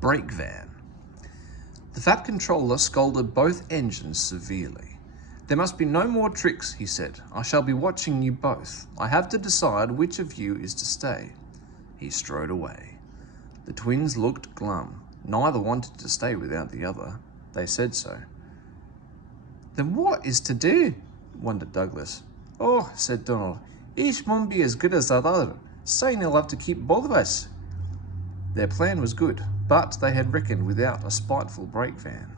Brake van. The Fat Controller scolded both engines severely. "There must be no more tricks," he said. "I shall be watching you both. I have to decide which of you is to stay." He strode away. The twins looked glum. Neither wanted to stay without the other. They said so. "Then what is to do?" wondered Douglas. "Oh," said Donald, "each won't be as good as the other. Saying he'll have to keep both of us." Their plan was good, but they had reckoned without a spiteful brake van.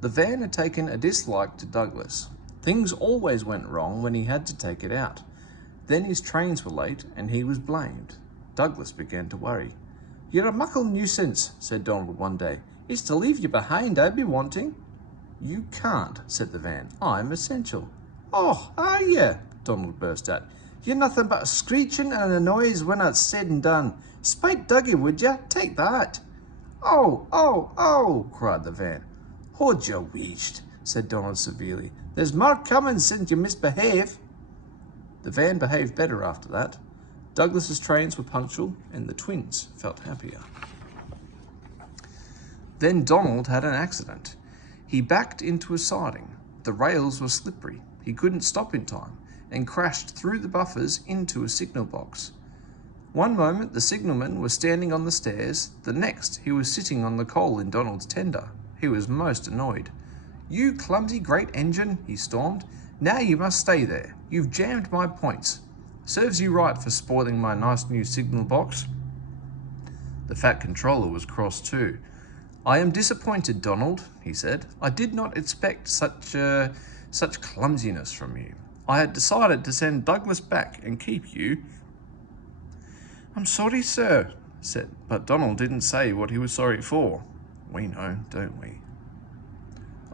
The van had taken a dislike to Douglas. Things always went wrong when he had to take it out. Then his trains were late and he was blamed. Douglas began to worry. "You're a muckle nuisance," said Donald one day. "It's to leave you behind I'd be wanting." "You can't," said the van. "I'm essential." "Oh, are you?" Donald burst out. "You're nothing but a screeching and a noise when it's said and done. Spite Dougie, would you? Take that." "Oh, oh, oh," cried the van. "Hold your wheesht," said Donald severely. "There's more coming since you misbehave." The van behaved better after that. Douglas's trains were punctual and the twins felt happier. Then Donald had an accident. He backed into a siding. The rails were slippery. He couldn't stop in time and crashed through the buffers into a signal box. One moment the signalman was standing on the stairs, the next he was sitting on the coal in Donald's tender. He was most annoyed. "You clumsy great engine," he stormed. "Now you must stay there. You've jammed my points. Serves you right for spoiling my nice new signal box." The Fat Controller was cross too. "I am disappointed, Donald," he said. "I did not expect such clumsiness from you. I had decided to send Douglas back and keep you." "I'm sorry, sir," but Donald didn't say what he was sorry for. We know, don't we?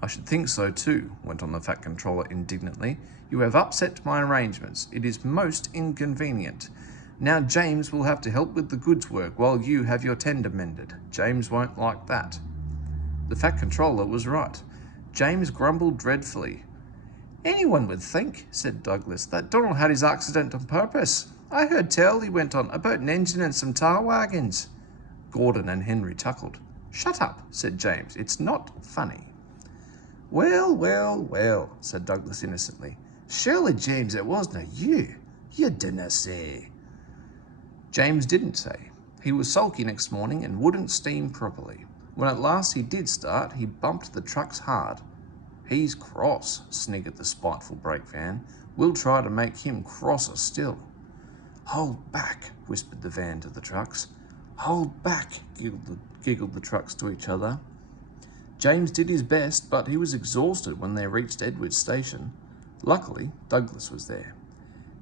"I should think so too," went on the Fat Controller indignantly. "You have upset my arrangements. It is most inconvenient. Now James will have to help with the goods work while you have your tender mended. James won't like that." The Fat Controller was right. James grumbled dreadfully. "Anyone would think," said Douglas, "that Donald had his accident on purpose. I heard tell," he went on, "about an engine and some tar wagons." Gordon and Henry chuckled. "Shut up," said James. "It's not funny." "Well, well, well," said Douglas innocently. "Surely, James, it wasna you. You dinna say." James didn't say. He was sulky next morning and wouldn't steam properly. When at last he did start, he bumped the trucks hard. "He's cross," sniggered the spiteful brake van. "We'll try to make him crosser still." "Hold back," whispered the van to the trucks. "Hold back," giggled the trucks to each other. James did his best, but he was exhausted when they reached Edward's station. Luckily, Douglas was there.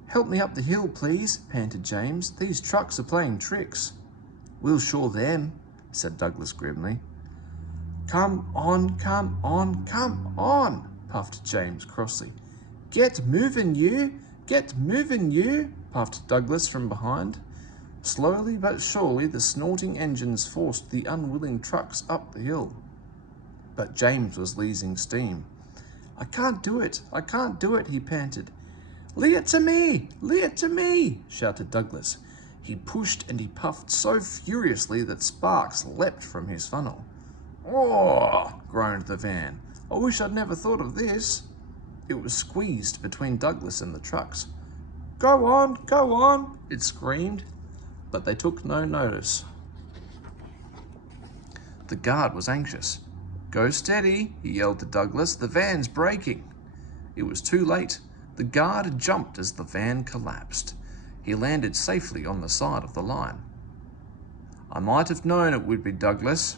"Help me up the hill, please," panted James. "These trucks are playing tricks." "We'll show them," said Douglas grimly. Come on, come on," puffed James crossly. Get moving, you, puffed Douglas from behind. Slowly but surely the snorting engines forced the unwilling trucks up the hill. But James was losing steam. I can't do it, he panted. Leave it to me, shouted Douglas. He pushed and he puffed so furiously that sparks leapt from his funnel. "Oh!" groaned the van. "I wish I'd never thought of this." It was squeezed between Douglas and the trucks. Go on, it screamed, but they took no notice. The guard was anxious. Go steady, he yelled to Douglas. The van's braking. It was too late. The guard jumped as the van collapsed. He landed safely on the side of the line. I might have known it would be Douglas.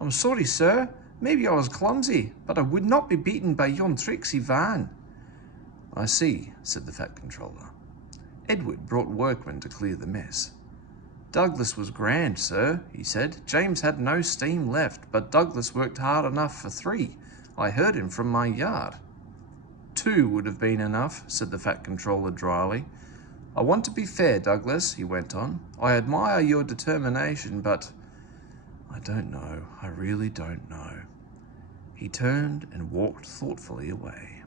I'm sorry, sir. Maybe I was clumsy, but I would not be beaten by yon tricksy van. I see, said the Fat Controller. Edward brought workmen to clear the mess. Douglas was grand, sir, he said. James had no steam left, but Douglas worked hard enough for 3. I heard him from my yard. 2 would have been enough, said the Fat Controller dryly. I want to be fair, Douglas, he went on. I admire your determination, but I don't know. I really don't know. He turned and walked thoughtfully away.